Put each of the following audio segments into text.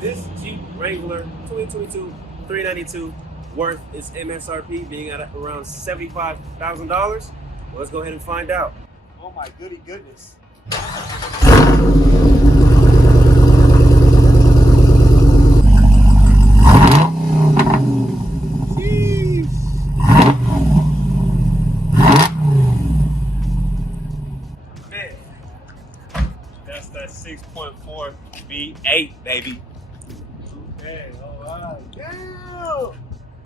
This Jeep Wrangler 2022 $392 worth its MSRP being at around $75,000? Well, let's go ahead and find out. Oh my goody goodness. Jeez. Man, that's that 6.4 V8, baby. Okay, all right. Yeah.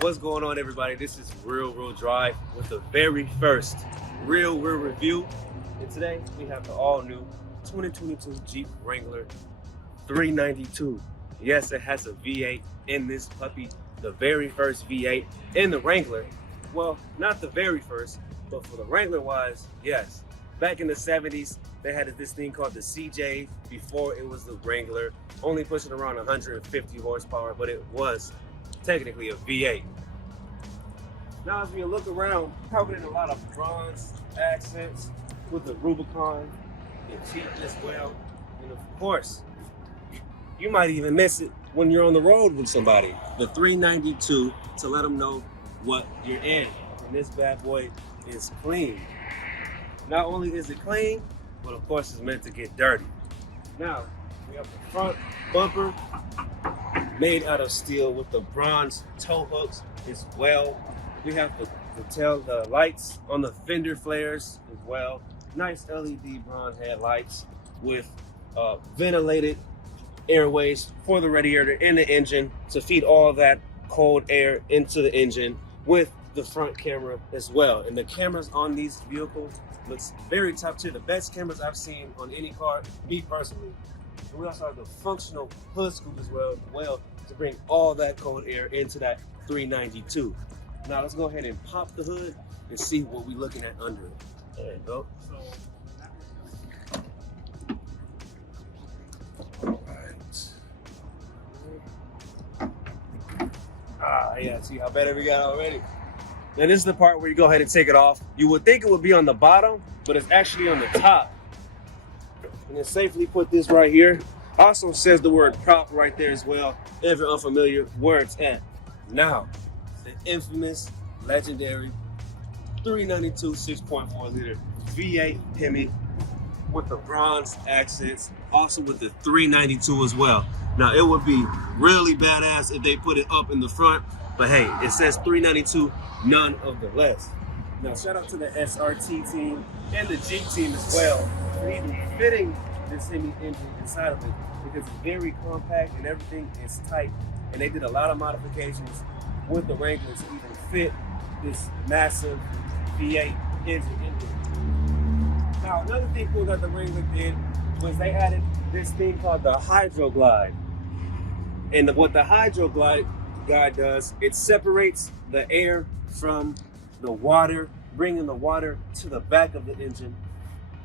What's going on, everybody? This is RealWillDrive with the very first Real review. And today we have the all-new 2022 Jeep Wrangler 392. Yes, it has a V8 in this puppy, the very first V8 in the Wrangler. Well, not the very first, but for the Wrangler wise, yes. Back in the 70s, they had this thing called the CJ before it was the Wrangler, only pushing around 150 horsepower, but it was technically a V8. Now, as we look around, covered in a lot of bronze accents with the Rubicon and Jeep as well. And of course, you might even miss it when you're on the road with somebody. The 392 to let them know what you're in. And this bad boy is clean. Not only is it clean, but of course it's meant to get dirty. Now, we have the front bumper made out of steel with the bronze tow hooks as well. We have the lights on the fender flares as well. Nice LED bronze headlights with ventilated airways for the radiator and the engine to feed all that cold air into the engine with the front camera as well. And the cameras on these vehicles looks very top tier. The best cameras I've seen on any car, me personally. And we also have the functional hood scoop as well to bring all that cold air into that 392. Now let's go ahead and pop the hood and see what we're looking at under it. There you go. All right. Yeah, see how better we got already. Now this is the part where you go ahead and take it off. You would think it would be on the bottom, but it's actually on the top. And then safely put this right here. Also says the word prop right there as well, if you're unfamiliar where it's at. Now, the infamous, legendary 392 6.4 liter V8 Hemi with the bronze accents, also with the 392 as well. Now, it would be really badass if they put it up in the front, but hey, it says 392 none of the less. Now, shout out to the SRT team and the Jeep team as well for even fitting this Hemi engine inside of it, because it's very compact and everything is tight, and they did a lot of modifications with the Wrangler to even fit this massive V8 engine in it. Now, another thing cool that the Wrangler did was they added this thing called the Hydro Glide. And what the Hydro Glide does, it separates the air from the water, bringing the water to the back of the engine,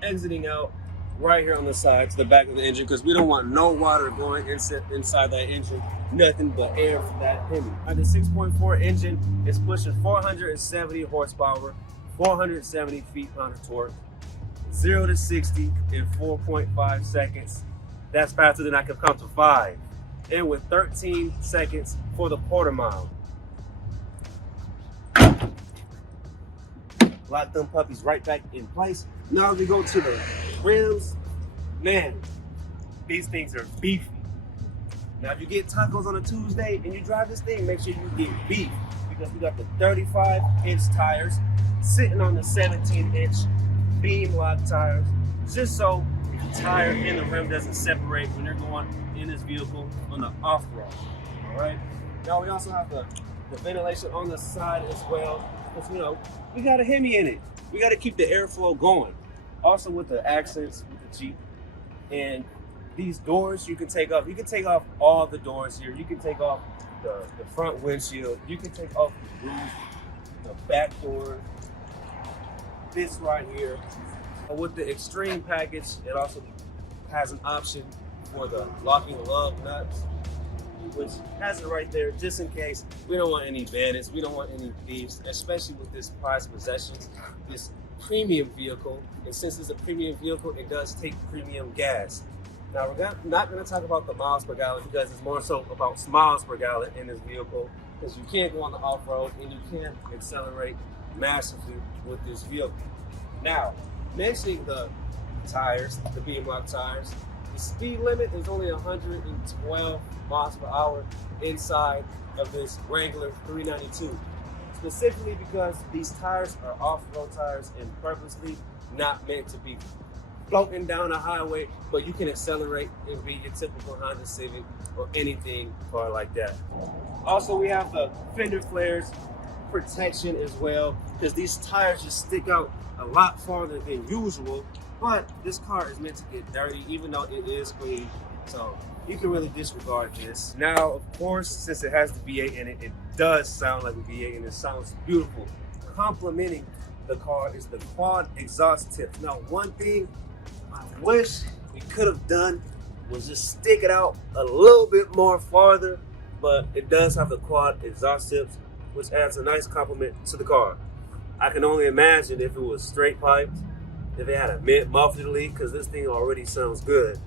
exiting out right here on the side to the back of the engine, because we don't want no water going inside that engine, nothing but air for that Hemi. The 6.4 engine is pushing 470 horsepower, 470 feet-pound of torque, 0 to 60 in 4.5 seconds. That's faster than I could count to 5. And with 13 seconds for the quarter mile. Lock them puppies right back in place. Now we go to the rims. Man, these things are beefy. Now if you get tacos on a Tuesday and you drive this thing, make sure you get beef, because we got the 35-inch tires sitting on the 17-inch beam lock tires, just so the tire and the rim doesn't separate when you're going in this vehicle on the off-road. All right. Now we also have the ventilation on the side as well, because you know we got a Hemi in it. We got to keep the airflow going. Also with the accents with the Jeep and these doors, you can take off. You can take off all the doors here. You can take off the front windshield. You can take off the roof, the back door. This right here. With the XTREME package, it also has an option for the locking lug nuts, which has it right there just in case. We don't want any bandits, we don't want any thieves, especially with this prized possessions, this premium vehicle. And since it's a premium vehicle, it does take premium gas. Now we're not going to talk about the miles per gallon because it's more so about miles per gallon in this vehicle, because you can't go on the off-road and you can't accelerate massively with this vehicle. Now, mentioning the tires, the beam lock tires, the speed limit is only 112 miles per hour inside of this Wrangler 392. Specifically because these tires are off-road tires and purposely not meant to be floating down a highway, but you can accelerate and be your typical Honda Civic or anything car like that. Also, we have the fender flares protection as well, because these tires just stick out a lot farther than usual, but this car is meant to get dirty even though it is clean, so you can really disregard this. Now, of course, since it has the V8 in it, it does sound like a V8 and it sounds beautiful. Complementing the car is the quad exhaust tips. Now, one thing I wish we could have done was just stick it out a little bit more farther, but it does have the quad exhaust tips, which adds a nice complement to the car. I can only imagine if it was straight piped, if it had a mid-muffler leak, because this thing already sounds good.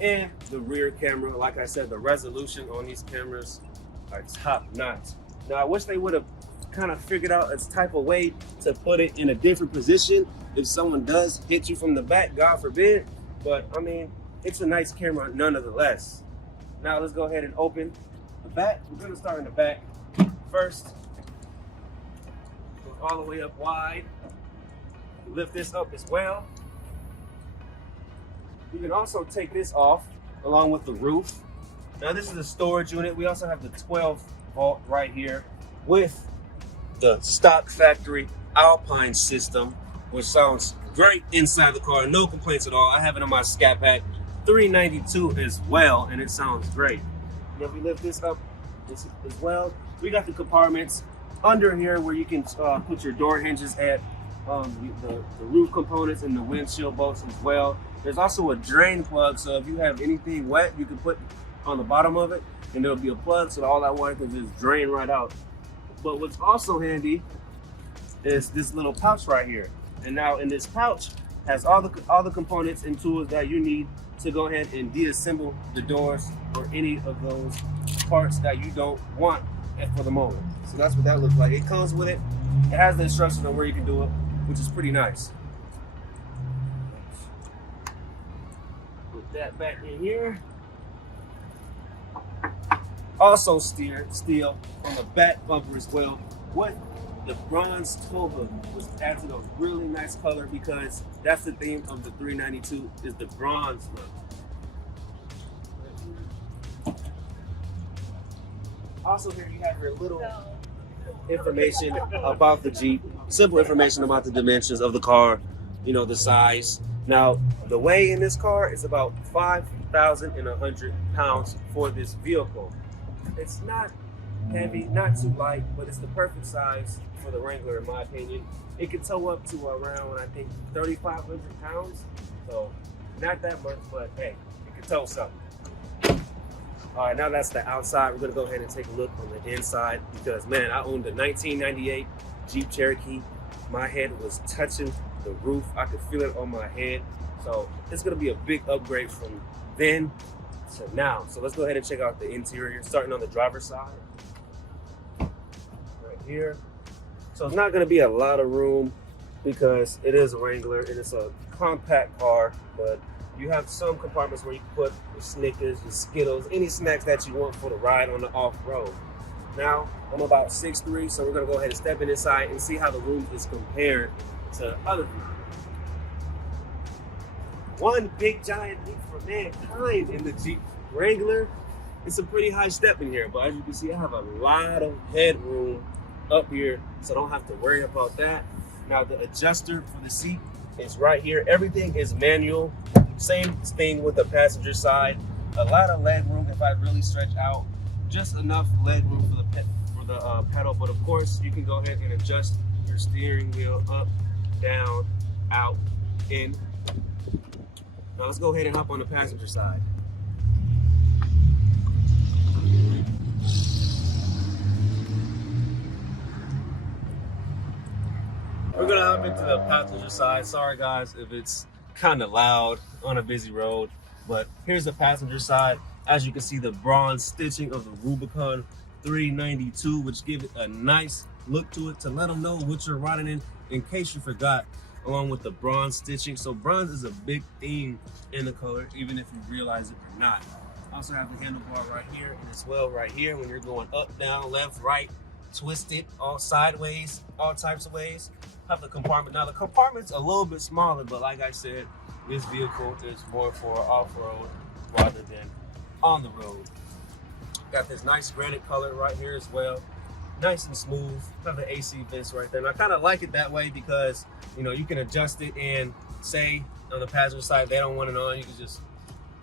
And the rear camera, like I said, the resolution on these cameras are top notch. Now, I wish they would have kind of figured out a type of way to put it in a different position if someone does hit you from the back, God forbid. But I mean, it's a nice camera nonetheless. Now let's go ahead and open the back. We're gonna start in the back first. Go all the way up wide. Lift this up as well. You can also take this off along with the roof. Now this is a storage unit. We also have the 12 volt right here with the stock factory Alpine system, which sounds great inside the car. No complaints at all. I have it on my Scat Pack 392 as well, and it sounds great. And if we lift this up as well, we got the compartments under here where you can put your door hinges at, the roof components and the windshield bolts as well. There's also a drain plug, so if you have anything wet, you can put on the bottom of it, and there'll be a plug, so all that water can just drain right out. But what's also handy is this little pouch right here. And now in this pouch has all the components and tools that you need to go ahead and deassemble the doors or any of those parts that you don't want for the moment. So that's what that looks like. It comes with it. It has the instructions on where you can do it, which is pretty nice. Put that back in here. Also steel on the back bumper as well with the bronze toga, which adds a really nice color because that's the theme of the 392 is the bronze look. Also here you have your little information about the Jeep, simple information about the dimensions of the car, you know, the size. Now the weight in this car is about 5,100 pounds for this vehicle. It's not heavy, not too light, but it's the perfect size for the Wrangler in my opinion. It can tow up to around, I think, 3,500 pounds. So not that much, but hey, it can tow something. All right, now that's the outside. We're gonna go ahead and take a look on the inside because man, I owned a 1998 Jeep Cherokee. My head was touching the roof. I could feel it on my head. So it's gonna be a big upgrade from then to now. So let's go ahead and check out the interior, starting on the driver's side. Right here. So it's not gonna be a lot of room because it is a Wrangler and it's a compact car, but you have some compartments where you can put your Snickers, your Skittles, any snacks that you want for the ride on the off-road. Now, I'm about 6'3", so we're gonna go ahead and step inside and see how the room is compared to other vehicles. One big giant leap for mankind in the Jeep Wrangler. It's a pretty high step in here, but as you can see, I have a lot of headroom up here, so I don't have to worry about that. Now the adjuster for the seat is right here. Everything is manual. Same thing with the passenger side. A lot of leg room if I really stretch out. Just enough leg room for the pedal, but of course you can go ahead and adjust your steering wheel up, down, out, in. Now let's go ahead and hop on the passenger side. We're gonna hop into the passenger side. Sorry guys if it's kind of loud on a busy road. But here's the passenger side. As you can see, the bronze stitching of the Rubicon 392, which give it a nice look to it to let them know what you're riding in case you forgot, along with the bronze stitching. So bronze is a big theme in the color, even if you realize it or not. Also have the handlebar right here, and as well right here when you're going up, down, left, right, twisted, all sideways, all types of ways. Have the compartment. Now the compartment's a little bit smaller, but like I said, this vehicle is more for off-road rather than on the road. Got this nice granite color right here as well. Nice and smooth. Have the AC vents right there. And I kind of like it that way because, you know, you can adjust it, and say on the passenger side they don't want it on, you can just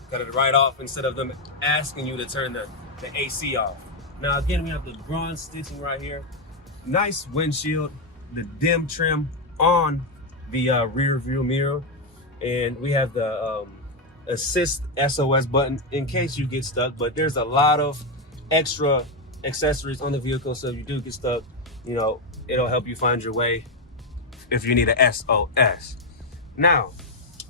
cut it right off instead of them asking you to turn the AC off. Now again, we have the bronze stitching right here. Nice windshield, the dim trim on the rear view mirror, and we have the assist SOS button in case you get stuck. But there's a lot of extra accessories on the vehicle, so if you do get stuck, you know, it'll help you find your way if you need a SOS. Now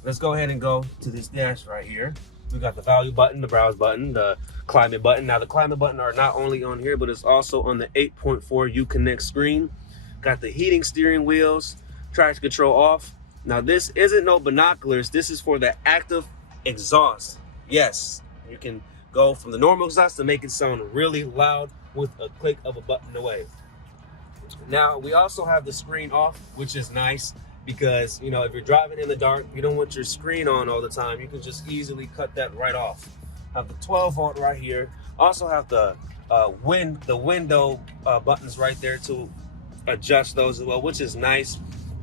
let's go ahead and go to this dash right here. We got the value button, the browse button, the climate button. Now the climate button are not only on here, but it's also on the 8.4 Uconnect screen. Got the heating steering wheels, traction control off. Now this isn't no binoculars, this is for the active exhaust. Yes, you can go from the normal exhaust to make it sound really loud with a click of a button away. Now we also have the screen off, which is nice because, you know, if you're driving in the dark, you don't want your screen on all the time. You can just easily cut that right off. Have the 12 volt right here. Also have the window buttons right there to adjust those as well, which is nice.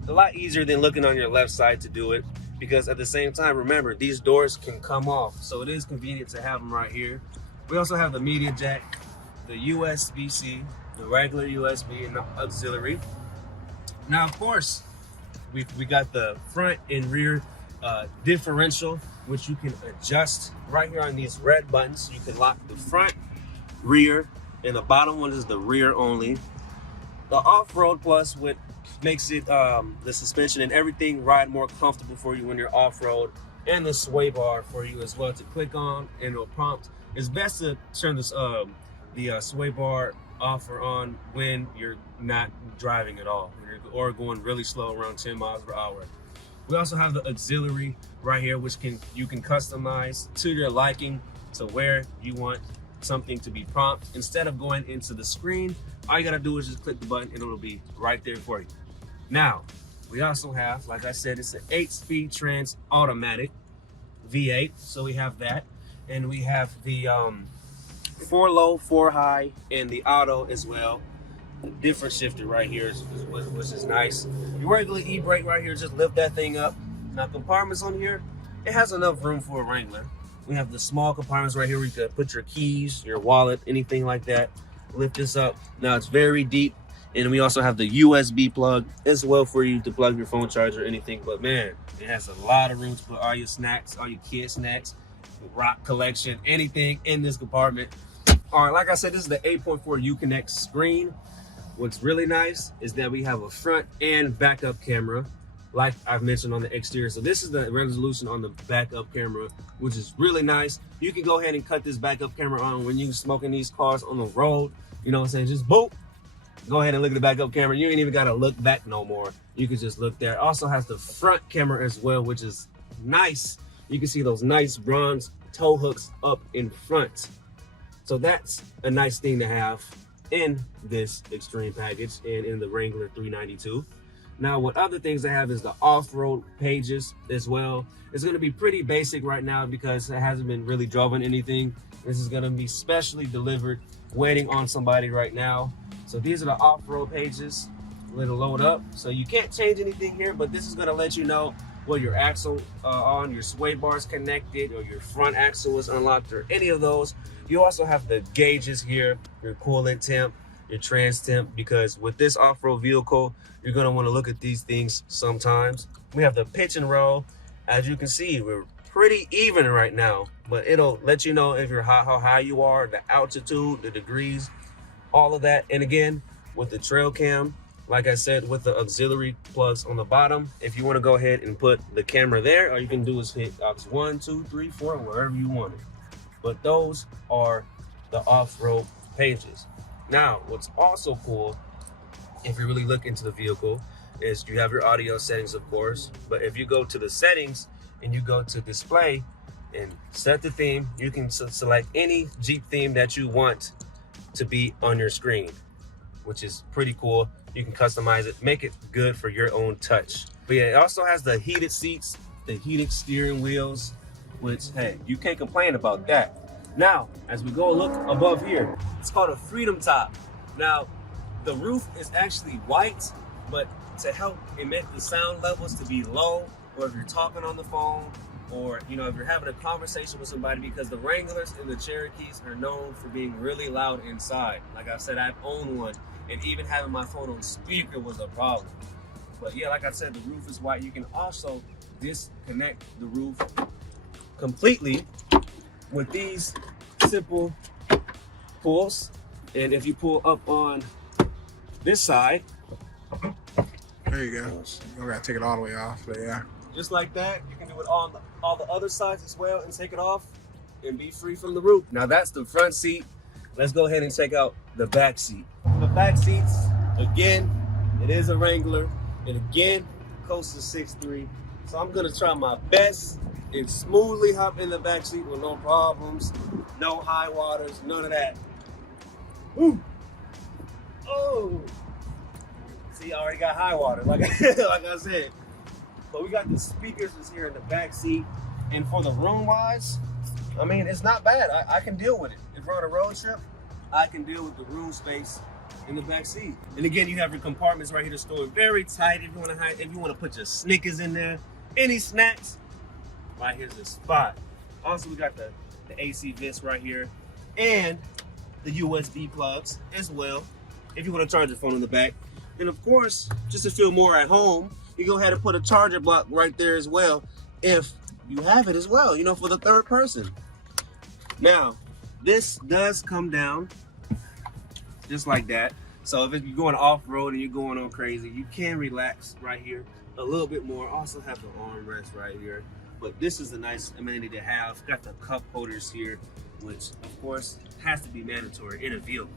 A lot easier than looking on your left side to do it, because at the same time, remember, these doors can come off, so it is convenient to have them right here. We also have the media jack, the USB-C, the regular USB, and the auxiliary. Now, of course, we got the front and rear differential, which you can adjust right here on these red buttons. You can lock the front, rear, and the bottom one is the rear only. The off-road plus, which makes it the suspension and everything ride more comfortable for you when you're off-road, and the sway bar for you as well to click on, and it'll prompt. It's best to turn this the sway bar off or on when you're not driving at all, or going really slow around 10 miles per hour. We also have the auxiliary right here, which you can customize to your liking to where you want something to be prompt. Instead of going into the screen, all you gotta do is just click the button and it'll be right there for you. Now, we also have, like I said, it's an 8-speed trans automatic V8, so we have that. And we have the 4 low, 4 high, and the auto as well. Different shifter right here, which is nice. Your regular e-brake right here, just lift that thing up. Now compartments on here, it has enough room for a Wrangler. We have the small compartments right here where you can put your keys, your wallet, anything like that. Lift this up. Now it's very deep. And we also have the USB plug as well for you to plug your phone charger or anything. But man, it has a lot of room to put all your snacks, all your kid snacks, rock collection, anything in this compartment. All right, like I said, this is the 8.4 Uconnect screen. What's really nice is that we have a front and backup camera, like I've mentioned on the exterior. So this is the resolution on the backup camera, which is really nice. You can go ahead and cut this backup camera on when you're smoking these cars on the road. You know what I'm saying? Just boop, go ahead and look at the backup camera. You ain't even gotta look back no more. You can just look there. It also has the front camera as well, which is nice. You can see those nice bronze tow hooks up in front. So that's a nice thing to have in this Extreme package and in the Wrangler 392. Now, what other things I have is the off-road pages as well. It's going to be pretty basic right now because it hasn't been really driven anything. This is going to be specially delivered, waiting on somebody right now. So these are the off-road pages. It'll load up. So you can't change anything here, but this is going to let you know what your axle on, your sway bar is connected, or your front axle is unlocked, or any of those. You also have the gauges here, your coolant temp, your trans temp, because with this off-road vehicle, you're going to want to look at these things sometimes. We have the pitch and roll. As you can see, we're pretty even right now, but it'll let you know if you're how high you are, the altitude, the degrees, all of that. And again, with the trail cam, like I said, with the auxiliary plugs on the bottom. If you want to go ahead and put the camera there, all you can do is hit aux 1, 2, 3, 4, wherever you want it. But those are the off-road pages. Now, what's also cool, if you really look into the vehicle, is you have your audio settings, of course. But if you go to the settings and you go to display and set the theme, you can select any Jeep theme that you want to be on your screen, which is pretty cool. You can customize it, make it good for your own touch. But yeah, it also has the heated seats, the heated steering wheels, which, hey, you can't complain about that. Now, as we go look above here, it's called a Freedom Top. Now, the roof is actually white, but to help emit the sound levels to be low, or if you're talking on the phone, or if you're having a conversation with somebody, because the Wranglers and the Cherokees are known for being really loud inside. Like I said, I've owned one, and even having my phone on speaker was a problem. But yeah, like I said, the roof is white. You can also disconnect the roof completely with these simple pulls. And if you pull up on this side, there you go. You don't gotta take it all the way off, but yeah. Just like that, you can do it on all the other sides as well and take it off and be free from the roof. Now that's the front seat. Let's go ahead and check out the back seat. The back seats, again, it is a Wrangler, and again, coasts a 6'3". So I'm gonna try my best and smoothly hop in the back seat with no problems, no high waters, none of that. Woo! Oh! See, I already got high water, like I said. But we got the speakers is here in the back seat, and for the room-wise, I mean, it's not bad. I can deal with it. If we're on a road trip, I can deal with the room space in the back seat. And again, you have your compartments right here to store very tight. If you want to put your Snickers in there, any snacks, right here's the spot. Also, we got the AC vents right here, and the USB plugs as well, if you want to charge your phone in the back. And of course, just to feel more at home, you go ahead and put a charger block right there as well, if you have it as well, for the third person. Now, this does come down just like that. So if you're going off-road and you're going on crazy, you can relax right here a little bit more. Also have the armrest right here. But this is a nice amenity to have. Got the cup holders here, which of course has to be mandatory in a vehicle.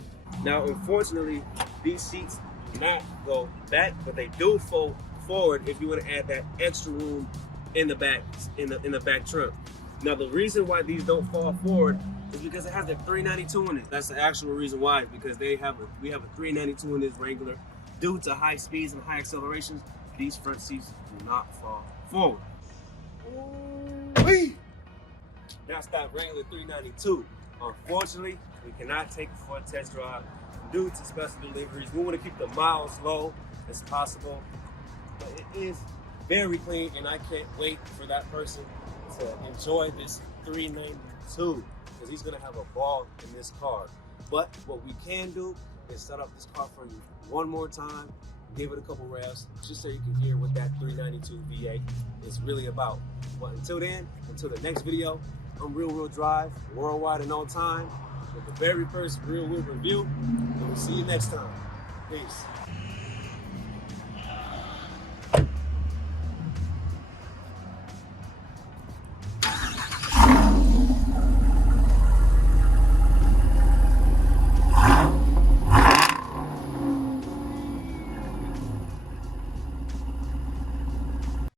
Now, unfortunately, these seats do not go back, but they do fold forward if you want to add that extra room in the back, in the back trunk. Now, the reason why these don't fall forward is because it has the 392 in it. That's the actual reason why, because we have a 392 in this Wrangler. Due to high speeds and high accelerations, these front seats do not fall forward. Ooh-wee. That's that Wrangler 392. Unfortunately, we cannot take it for a test drive due to special deliveries. We want to keep the miles low as possible, but it is very clean, and I can't wait for that person to enjoy this 392, because he's gonna have a ball in this car. But what we can do is set up this car for you one more time, give it a couple revs, just so you can hear what that 392 V8 is really about. But until then, until the next video, I'm RealWillDrive, worldwide and on time, with the very first Real Will review, and we'll see you next time. Peace.